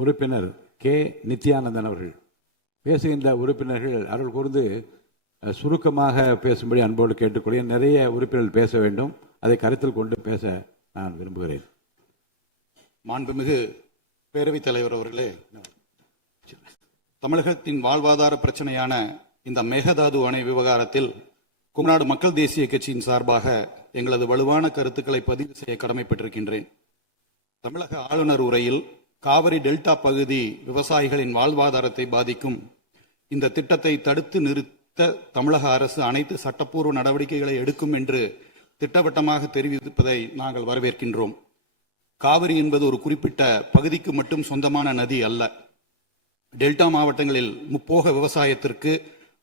உறுப்பினர் கே. நித்யானந்தன் அவர்கள். பேசுகின்ற உறுப்பினர்கள் அருள் கூர்ந்து சுருக்கமாக பேசும்படி அன்போடு கேட்டுக்கொள்கிறேன். நிறைய உறுப்பினர்கள் பேச வேண்டும், அதை கருத்தில் கொண்டு பேச நான் விரும்புகிறேன். மாண்புமிகு பேரவைத் தலைவர் அவர்களே, தமிழகத்தின் வாழ்வாதார பிரச்சனையான இந்த மேகதாது அணை விவகாரத்தில் குமநாடு மக்கள் தேசிய கட்சியின் சார்பாக எங்களது வலுவான கருத்துக்களை பதிவு செய்ய கடமைப்பட்டிருக்கின்றேன். தமிழக ஆளுநர் உரையில் காவிரி டெல்டா பகுதி விவசாயிகளின் வாழ்வாதாரத்தை பாதிக்கும் இந்த திட்டத்தை தடுத்து நிறுத்த தமிழக அரசு அனைத்து சட்டப்பூர்வ நடவடிக்கைகளை எடுக்கும் என்று திட்டவட்டமாக தெரிவிப்பதை நாங்கள் வரவேற்கின்றோம். காவிரி என்பது ஒரு குறிப்பிட்ட பகுதிக்கு மட்டும் சொந்தமான நதி அல்ல. டெல்டா மாவட்டங்களில் முப்போக விவசாயத்திற்கு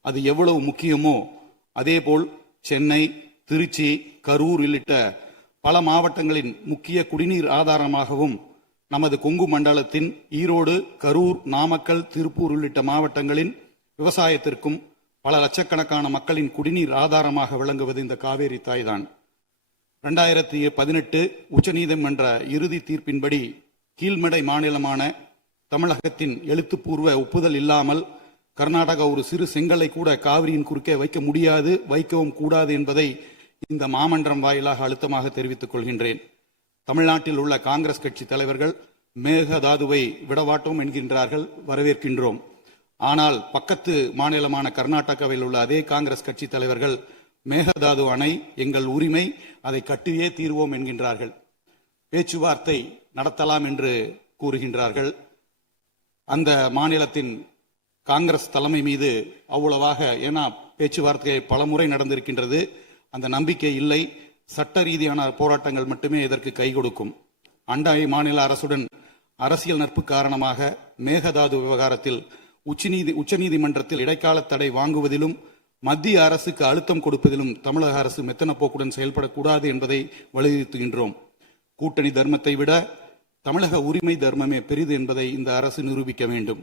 அது எவ்வளவு முக்கியமோ அதேபோல் சென்னை, திருச்சி, கரூர் உள்ளிட்ட பல மாவட்டங்களின் முக்கிய குடிநீர் ஆதாரமாகவும் நமது கொங்கு மண்டலத்தின் ஈரோடு, கரூர், நாமக்கல், திருப்பூர் உள்ளிட்ட மாவட்டங்களின் விவசாயத்திற்கும் பல லட்சக்கணக்கான மக்களின் குடிநீர் ஆதாரமாக விளங்குவது இந்த காவேரி தாய்தான். 2018 உச்சநீதிமன்ற இறுதி தீர்ப்பின்படி கீழ்மடை மாநிலமான தமிழகத்தின் எழுத்துப்பூர்வ ஒப்புதல் இல்லாமல் கர்நாடகா ஒரு சிறு செங்கலை கூட காவிரியின் குறுக்கே வைக்க முடியாது, வைக்கவும் கூடாது என்பதை இந்த மாமன்றம் வாயிலாக அழுத்தமாக தெரிவித்துக் கொள்கின்றேன். தமிழ்நாட்டில் உள்ள காங்கிரஸ் கட்சி தலைவர்கள் மேகதாதுவை விடவாட்டோம் என்கின்றார்கள், வரவேற்கின்றோம். ஆனால் பக்கத்து மாநிலமான கர்நாடகாவில் உள்ள அதே காங்கிரஸ் கட்சி தலைவர்கள் மேகதாது அணை எங்கள் உரிமை, அதை கட்டியே தீர்வோம் என்கின்றார்கள். பேச்சுவார்த்தை நடத்தலாம் என்று கூறுகின்றார்கள். அந்த மாநிலத்தின் காங்கிரஸ் தலைமை மீது அவ்வளவாக, ஏன்னா பேச்சுவார்த்தை பல முறை நடந்திருக்கின்றது, அந்த நம்பிக்கை இல்லை. சட்ட ரீதியான போராட்டங்கள் மட்டுமே இதற்கு கை கொடுக்கும். அண்டை மாநில அரசுடன் அரசியல் நட்பு காரணமாக மேகதாது விவகாரத்தில் உச்சநீதிமன்றத்தில் இடைக்கால தடை வாங்குவதிலும் மத்திய அரசுக்கு அழுத்தம் கொடுப்பதிலும் தமிழக அரசு மெத்தன போக்குடன் செயல்படக்கூடாது என்பதை வலியுறுத்துகின்றோம். கூட்டணி தர்மத்தை விட தமிழக உரிமை தர்மமே பெரிது என்பதை இந்த அரசு நிரூபிக்க வேண்டும்.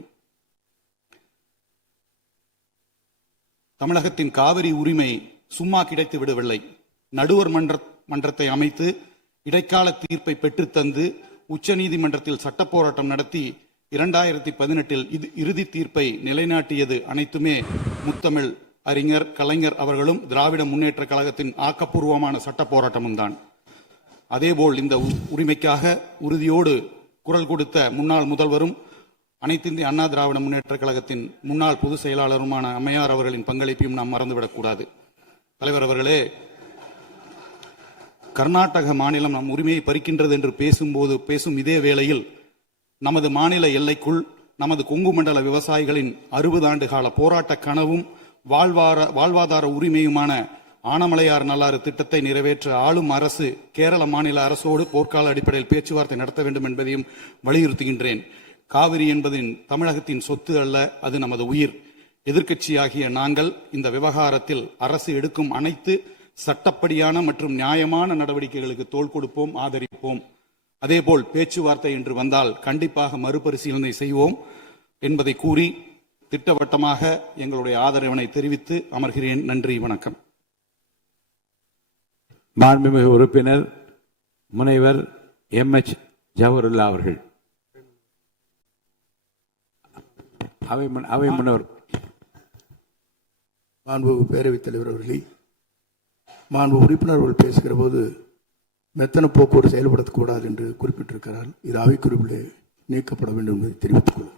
தமிழகத்தின் காவிரி உரிமை சும்மா கிடைத்து விடவில்லை. நடுவர் மன்றத்தை அமைத்து இடைக்கால தீர்ப்பை பெற்றுத்தந்து உச்சநீதிமன்றத்தில் சட்ட போராட்டம் நடத்தி 2018 இறுதி தீர்ப்பை நிலைநாட்டியது அனைத்துமே முத்தமிழ் அறிஞர் கலைஞர் அவர்களும் திராவிட முன்னேற்ற கழகத்தின் ஆக்கப்பூர்வமான சட்ட போராட்டமும் தான். அதேபோல் இந்த உரிமைக்காக உறுதியோடு குரல் கொடுத்த முன்னாள் முதல்வரும் அனைத்து இந்திய அண்ணா திராவிட முன்னேற்ற கழகத்தின் முன்னாள் பொதுச் செயலாளருமான அம்மையார் அவர்களின் பங்களிப்பையும் நாம் மறந்துவிடக்கூடாது. தலைவர் அவர்களே, கர்நாடக மாநிலம் நம் உரிமையை பறிக்கின்றது என்று பேசும் இதே வேளையில் நமது மாநில எல்லைக்குள் நமது கொங்கு மண்டல விவசாயிகளின் 60 ஆண்டு கால போராட்ட கனவும் வாழ்வாதார உரிமையுமான ஆனமலையார் நல்லாறு திட்டத்தை நிறைவேற்ற ஆளும் அரசு கேரள மாநில அரசோடு போர்க்கால அடிப்படையில் பேச்சுவார்த்தை நடத்த வேண்டும் என்பதையும் வலியுறுத்துகின்றேன். காவிரி என்பதின் தமிழகத்தின் சொத்து அல்ல, அது நமது உயிர். எதிர்க்கட்சியாகிய நாங்கள் இந்த விவகாரத்தில் அரசு எடுக்கும் அனைத்து சட்டப்படியான மற்றும் நியாயமான நடவடிக்கைகளுக்கு தோள் கொடுப்போம், ஆதரிப்போம். அதேபோல் பேச்சுவார்த்தை என்று வந்தால் கண்டிப்பாக மறுபரிசீலனை செய்வோம் என்பதை கூறி திட்டவட்டமாக எங்களுடைய ஆதரவினை தெரிவித்து அமர்கிறேன். நன்றி, வணக்கம். மாண்புமிகு உறுப்பினர் முனைவர் MH ஜவஹருல்லா அவர்கள். அவை முன்னவர். மாண்பு பேரவைத் தலைவர் அவர்களே, மாண்பு உறுப்பினர்கள் பேசுகிற போது மெத்தன போக்குவரத்து செயல்படுத்தக்கூடாது என்று குறிப்பிட்டிருக்கிறார். இது அவை குறிப்பிலே நீக்கப்பட வேண்டும் என்பதை தெரிவித்துக் கொள்ளும்.